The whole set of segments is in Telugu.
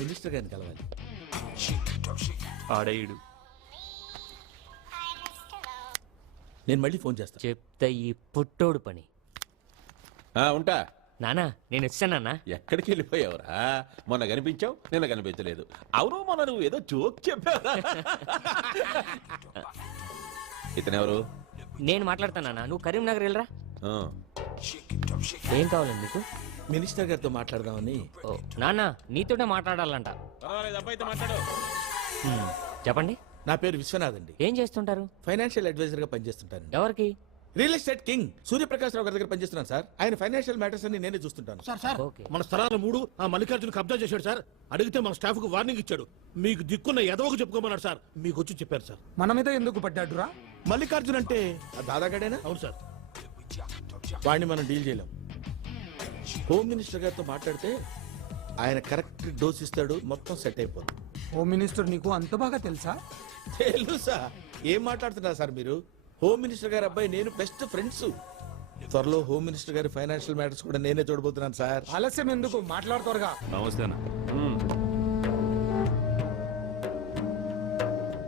మినిస్టర్ గారిని కలవాలి. ఆడేయుడు. నేను మళ్ళీ ఫోన్ చేస్తాను. చెప్తే ఈ పుట్టోడు పని. ఉంటా నానా నేను వచ్చానన్నా. ఎక్కడికి వెళ్ళిపోయావురా? మొన్న కనిపించావు, నిన్న కనిపించలేదు. అవును, మొన్న నువ్వు ఏదో జోక్ చెప్పావురా. ఇతనెవరు? నేను మాట్లాడతానా, నువ్వు కరీంనగర్ వెళ్ళరా. ఏం కావాలండి మీకు? మినిస్టర్ గారితో మాట్లాడదామని. ఓ నానా నీతోనే మాట్లాడాలంట. మాట్లాడు. చెప్పండి. నా పేరు విశ్వనాథ్ అండి. ఏం చేస్తుంటారు? ఫైనాన్షియల్ అడ్వైజర్ గా పనిచేస్తుంటాను. ఎవరికి? రియల్ ఎస్టేట్ కింగ్ సూర్యప్రకాశ్ రావు గారి దగ్గర పనిచేస్తున్నాను సార్. ఆయన ఫైనాన్షియల్ మ్యాటర్స్ అన్ని నేనే చూస్తుంటాను. సార్ మన స్థలాలు 3 ఆ మల్లికార్జున కబ్జా చేశాడు సార్. అడిగితే మన స్టాఫ్ కు వార్నింగ్ ఇచ్చాడు. మీకు దిక్కున్న ఎదవకు చెప్పుకోమన్నాడు సార్. మీకు వచ్చి చెప్పారు సార్. మన మీద ఎందుకు పడ్డాడురా? మల్లికార్జున్ అంటే దాదాగాడేనా? అవును సార్. వాడిని మనం డీల్ చేయలేం. హోమ్ మినిస్టర్ గారితో మాట్లాడితే ఆయన కరెక్ట్ డోస్ ఇస్తాడు, మొత్తం సెట్ అయిపోతుంది. హోమ్ మినిస్టర్ నీకు అంత బాగా తెలుసా? తెలుసా? ఏం మాట్లాడుతున్నారు సార్ మీరు? హోమ్ మినిస్టర్ గారి అబ్బాయి నేను బెస్ట్ ఫ్రెండ్స్. త్వరలో హోమ్ మినిస్టర్ గారి ఫైనాన్షియల్ మ్యాటర్స్ కూడా నేనే చూడబోతున్నాను సార్. ఆలస్యం ఎందుకు, మాట్లాడుతారుగా. నమస్తేనా.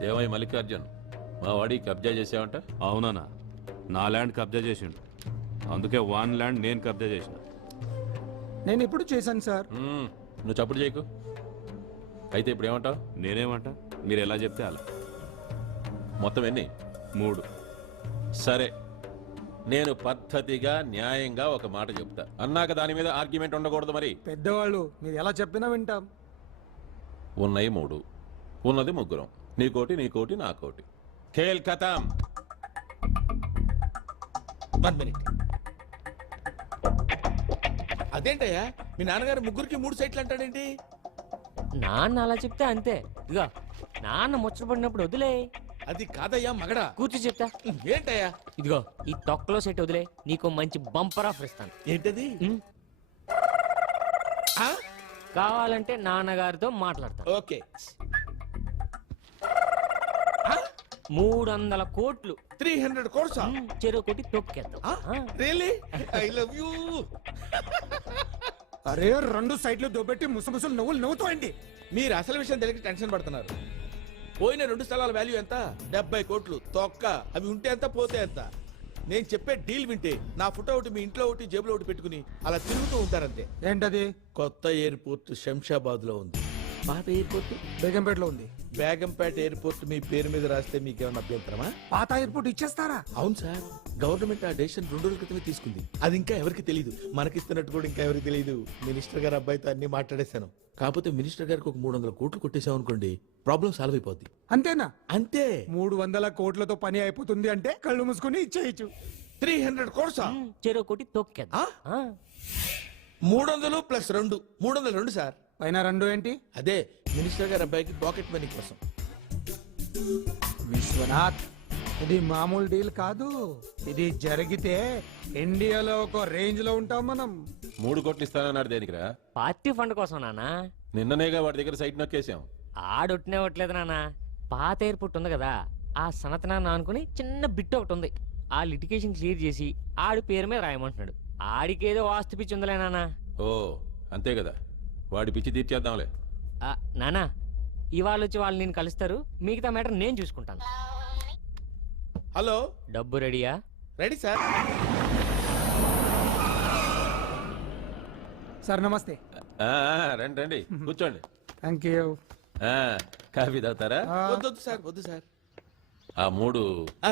ఏమై మల్లికార్జున్, మా వాడి కబ్జా చేసావంట? అవునా, నా ల్యాండ్ కబ్జా చేసిండు. అందుకే 1 ల్యాండ్ నేను కబ్జా చేసిన. నేను ఎప్పుడు చేశాను సార్? నువ్వు చప్పుడు చేయకు. అయితే ఇప్పుడు ఏమంటావు? నేనేమంటా, మీరు ఎలా చెప్తే అలా. మొత్తం ఎన్ని? 3. సరే, నేను పద్ధతిగా న్యాయంగా ఒక మాట చెప్తా. అన్నాక దాని మీద ఆర్గ్యుమెంట్ ఉండకూడదు. మరి పెద్దవాళ్ళు మీరు ఎలా చెప్పినా వింటాం. ఉన్నాయి 3, ఉన్నది 3. నీకోటి, నీకోటి, నాకోటి. ఖేల్ ఖతం. 1 minute. అదేంటయ్యా, మీ నాన్నగారు 3కి 3 సైట్లు అంటాడేంటి? నాన్న అలా చెప్తే అంతే. ఇదిగో నాన్న ముచ్చటపడినప్పుడు వదిలే. అది కాదయ్యా మగడా. కూర్చో చెప్తా. ఏంటయ్యా? ఇదిగో ఈ తొక్కలో సెట్ వదిలే, నీకు మంచి బంపర్ ఆఫర్ ఇస్తాను. ఏంటది? కావాలంటే నాన్నగారితో మాట్లాడతాను. ఓకే. 300 కోట్లు. 300 crores. చెరువు కొట్టి తొక్కేద్దాం. రియల్లీ? I love you. అరే 2 సైట్లు దోబెట్టి ముసముసలు నవ్వులు నవ్వుతాయండి. మీరు అసలు విషయం తెలియక టెన్షన్ పడుతున్నారు. పోయిన 2 స్థలాల వాల్యూ ఎంత? 70 కోట్లు. తొక్క. అవి ఉంటే ఎంత, పోతే ఎంత. నేను చెప్పే డీల్ వింటే నా ఫోటో ఒకటి మీ ఇంట్లో ఒకటి జేబులో ఒకటి పెట్టుకుని అలా తిరుగుతూ ఉంటారంతే. ఏంటది? కొత్త ఎయిర్పోర్ట్ శంషాబాద్ లో ఉంది. పాత ఎయిర్పోర్ట్ బేగంపేటలో ఉంది. బేగంపేట ఎయిర్పోర్ట్ మీ పేరు మీద రాస్తే మీకేమన్నా అభ్యంతరమా? పాత ఎయిర్పోర్ట్ ఇచ్చేస్తారా? అవును సార్, గవర్నమెంట్ ఆ డెసిషన్ 2 రోజుల క్రితమే తీసుకుంది. అది ఇంకా ఎవరికి తెలియదు. మనకిస్తున్నట్టు కూడా ఇంకా ఎవరికి తెలియదు. మినిస్టర్ గారు అబ్బాయితో అన్ని మాట్లాడేశాను. కాకపోతే మినిస్టర్ గారికి ఒక 300 కోట్లు కొట్టేసాం అనుకోండి, ప్రాబ్లం సాల్వ్ అయిపోద్ది. అంతేనా? అంతే. 300 కోట్లతో పని అయిపోతుంది అంటే కళ్ళు మూసుకొని ఇచ్చేయచ్చు. 300 crores. చెరువు కొట్టి తొక్కేద్దాం. 300 + 2 302 సార్. పైన 2 ఏంటి? అదే మినిస్టర్ గారి అబ్బాయికి పాకెట్ మనీ కోసం. విశ్వనాథ్, ఇది మామూలు డీల్ కాదు. ఇది జరిగితే ఇండియాలో ఒక రేంజ్ లో ఉంటాం మనం. 3 కోట్లు ఇస్తానన్నాడు. దేనికిరా? పార్టీ ఫండ్ కోసం నాన్న. నిన్ననేగా వాడి దగ్గర సైట్ నొక్కేసాం. ఆడొట్టినే ఒట్టలేదు నాన్న. పాత ఎయిర్పోర్ట్ ఉంది కదా, ఆ సనత్ నాన్న అనుకుని చిన్న బిట్ ఒకటి ఉంది. ఆ లిటిగేషన్ క్లియర్ చేసి ఆడి పేరు మీద రాయమంటున్నాడు. ఆడికేదో వాస్తు పిచ్చి ఉందిలే నాన్న. ఓ అంతే కదా, వాడి పిచ్చి తీర్చేద్దాంలే. నానా ఇవాళ వచ్చి వాళ్ళు నేను కలుస్తారు. మిగతా మ్యాటర్ నేను చూసుకుంటాను. హలో, డబ్బు రెడీయా? Ready sir. సార్ నమస్తే. రండి రండి, కూర్చోండి. Thank you. కాఫీ తాగుతారా? వద్దు సార్, వద్దు సార్. ఆ 3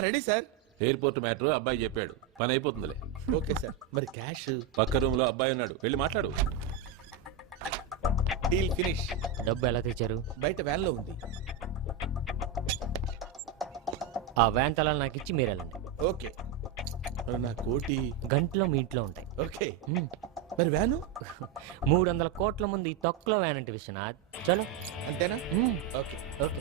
రెడీ సార్. ఎయిర్పోర్ట్ మ్యాటర్ అబ్బాయి చెప్పాడు, పని అయిపోతుందిలే. Okay sir. మరి క్యాష్? పక్క రూమ్ లో అబ్బాయి ఉన్నాడు, వెళ్ళి మాట్లాడు. Deal finish. డబ్బు ఎలా తెచ్చారు? బయట వ్యాన్ లో ఉంది. ఆ వ్యాన్ తలాలు నాకు ఇచ్చి మీరు వెళ్ళండి. ఓకే. నా కోటి గంటలో మీ ఇంట్లో ఉంటాయి. ఓకే. మరి వ్యాను? 300 కోట్ల ముందు ఈ తొక్కలో వ్యాన్ అంటే విశ్వనాథ్. చలో అంతేనా? Okay okay.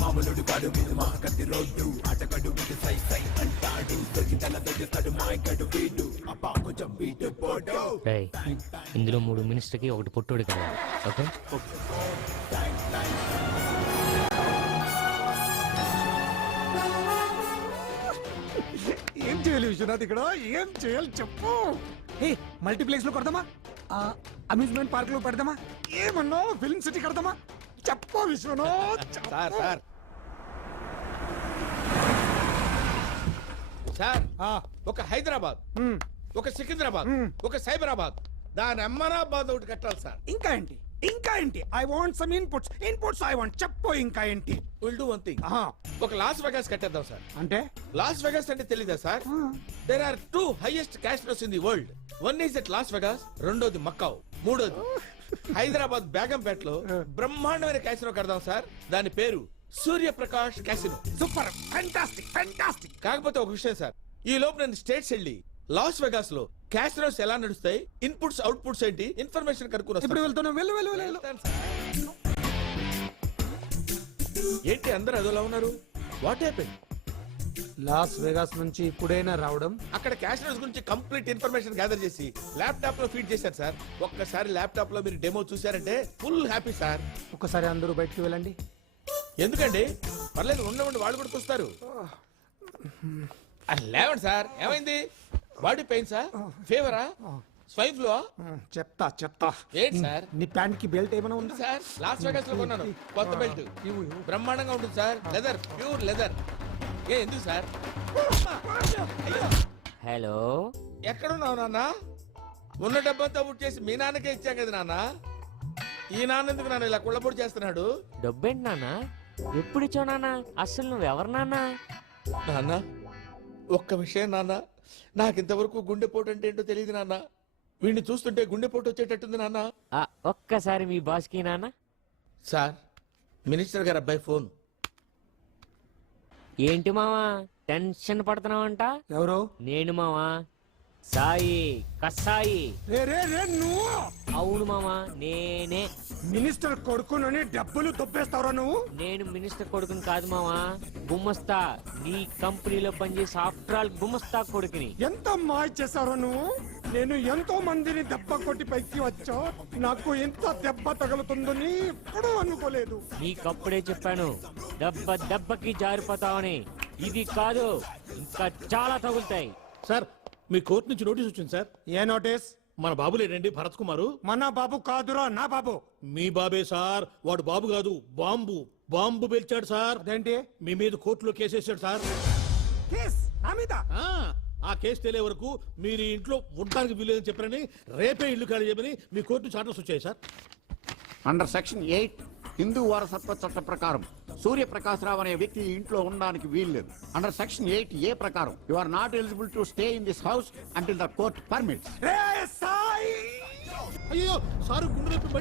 మామూలుడు కాడు వీడు మా కత్తి రోడ్డు ఆటగాడు వీడు సై సై అంటాడు దొరికితల దొరికిస్తాడు మాయగాడు వీడు అబ్బా కొంచెం వీడు పోడు. ఇందులో 3 మినిస్టర్కి 1 పొట్టోడి కావాలి. ఓకే. చేయాలి విశ్వనాథ్ ఇక్కడ ఏం చేయాలి చెప్పు. ఏ మల్టీప్లెక్స్ లో కడదామా, అమ్యూజ్మెంట్ పార్క్ లో పెడదామా, ఏమన్నా ఫిల్మ్ సిటీ కడదామా చెప్పు విశ్వనాథ్. సార్ సార్ సార్ ఒక హైదరాబాద్, ఒక సికింద్రాబాద్, ఒక సైబరాబాద్, దాని అమ్మనాబాద్ ఒకటి కట్టాలి సార్. ఇంకా ఏంటి, ఇంకా ఏంటి? I want some inputs, inputs I want. చెప్పు ఇంకా ఏంటి? విల్ డూ వన్ థింగ్, ఒక లాస్ వెగాస్ కట్టేద్దాం సార్. అంటే లాస్ వెగాస్ అంటే తెలీదా sir? There are 2 highest casinos in the world. One is at Las Vegas, రెండోది మక్కావ్, మూడోది హైదరాబాద్ బేగంపేటలో బ్రహ్మాండమైన క్యాసినో కడదాం సార్. దాని పేరు Suryaprakash casino. Super, fantastic, fantastic. కాకపోతే ఒక విషయం సార్, ఈ లోపు నేను స్టేట్స్ వెళ్ళి లాస్ వెగాస్ లో క్యాసినోస్ ఎలా నడుస్తాయి, ఇన్పుట్స్ అవుట్పుట్స్ ఏంటి, ఇన్ఫర్మేషన్ కనుక్కుని ఇప్పుడు వెళ్తున్నాం, వెళ్ళు వెళ్ళు వెళ్ళు. వస్తాను సార్. ఏంటి అందరు అదోలా ఉన్నారు? What happen? లాస్ వెగాస్ నుంచి ఇప్పుడైనా రావడం. అక్కడ క్యాసినోస్ గురించి కంప్లీట్ ఇన్ఫర్మేషన్ గ్యాదర్ చేసి ల్యాప్టాప్ లో ఫీడ్ చేశారు సార్. ఒక్కసారి ల్యాప్టాప్ లో మీరు డెమో చూసారంటే ఫుల్ హ్యాపీ సార్. ఒకసారి అందరూ బయటికి వెళ్ళండి. ఎందుకండి? పర్లేదు, ఉండండి, వాళ్ళు కూడా చూస్తారు. లేవండి సార్, ఏమైంది? బాడీ పెయిన్సా, ఫీవరా, స్వైన్ ఫ్లూ? చెప్తా చెప్తా. ఏంటి సార్? నీ ప్యాంట్ కి బెల్ట్ ఏమైనా ఉందా? సార్ లాస్ వెగాస్ లో కొన్నాను కొత్త బెల్ట్, బ్రహ్మాండంగా ఉంటుంది సార్. Leather, pure leather. ఎందుకు సార్? అయ్యో, హలో, ఎక్కడున్నావు నాన్న? ఉన్న డబ్బంతా పుట్టేసి మీ నాన్నకే ఇచ్చాం కదా నాన్న. ఈ నాన్న ఎందుకు నాన్న ఇలా కుళ్ళబొడి చేస్తున్నాడు? డబ్బేంటి నాన్న? ఎప్పుడు ఇచ్చావు నాన్న? అసలు నువ్వెవరు నాన్న? నాన్న ఒక్క విషయం నాన్న, నాకు ఇంతవరకు గుండెపోటు అంటే ఏంటో తెలియదు నాన్న. వీడిని చూస్తుంటే గుండెపోటు వచ్చేటట్టుంది నాన్న. ఒక్కసారి మీ బాస్కి నాన్న. సార్, మినిస్టర్ గారు అబ్బాయి ఫోన్. ఏంటి మావా టెన్షన్ పడుతున్నావంట? ఎవరు? నేను మావా, సాయి కసాయి. రే రే రే నువ్వు? అవును మావా, నేనే. మినిస్టర్ కొడుకునని డబ్బులు దొబ్బేస్తావురా నువ్వు? నేను మినిస్టర్ కొడుకుని కాదు మావా, గుమ్మస్తా. నీ కంపెనీలో పనిచేసే ఆఫ్టర్ ఆల్ గుమ్మస్తా కొడుకుని. ఎంత మాయ చేశారో నువ్వు. నేను ఎంతో మందిని దెబ్బ కొట్టి పైకి వచ్చా, నాకు ఎంత దెబ్బ తగులుతుందని ఎప్పుడూ అనుకోలేదు. నీకప్పుడే చెప్పాను, దెబ్బ దెబ్బకి జారిపోతావని. ఇది కాదు, ఇంకా చాలా తగులుతాయి. సార్, మీ కోర్టు నుంచి నోటీస్ వచ్చింది సార్. ఏ నోటీస్? మన బాబు లేడండి, భరత్ కుమారు. మన బాబు కాదురా, నా బాబు. మీ బాబే సార్. వాడు బాబు కాదు, బాంబు. Bomb పేల్చాడు sir. అదేంటి? మీ మీద కోర్టులో కేసేసాడు సార్. కేస్ నా మీద? ఆ కేసు తెలియ వరకు మీరు ఈ ఇంట్లో ఉండడానికి వీలేదని చెప్పారని రేపే ఇల్లు ఖాళీ చేయమని మీ కోర్టు చార్టర్స్ వచ్చాయి సార్. అండర్ సెక్షన్ 8 హిందూ వారసత్వ చట్ట ప్రకారం సూర్యప్రకాశ్ రావు అనే వ్యక్తి ఈ ఇంట్లో ఉండడానికి వీల్లేదు. అండర్ సెక్షన్ 8A ప్రకారం you are not eligible to stay in this house until the court permits. రే సాయి! అయ్యో సారు గుండె నొప్పి మళ్ళీ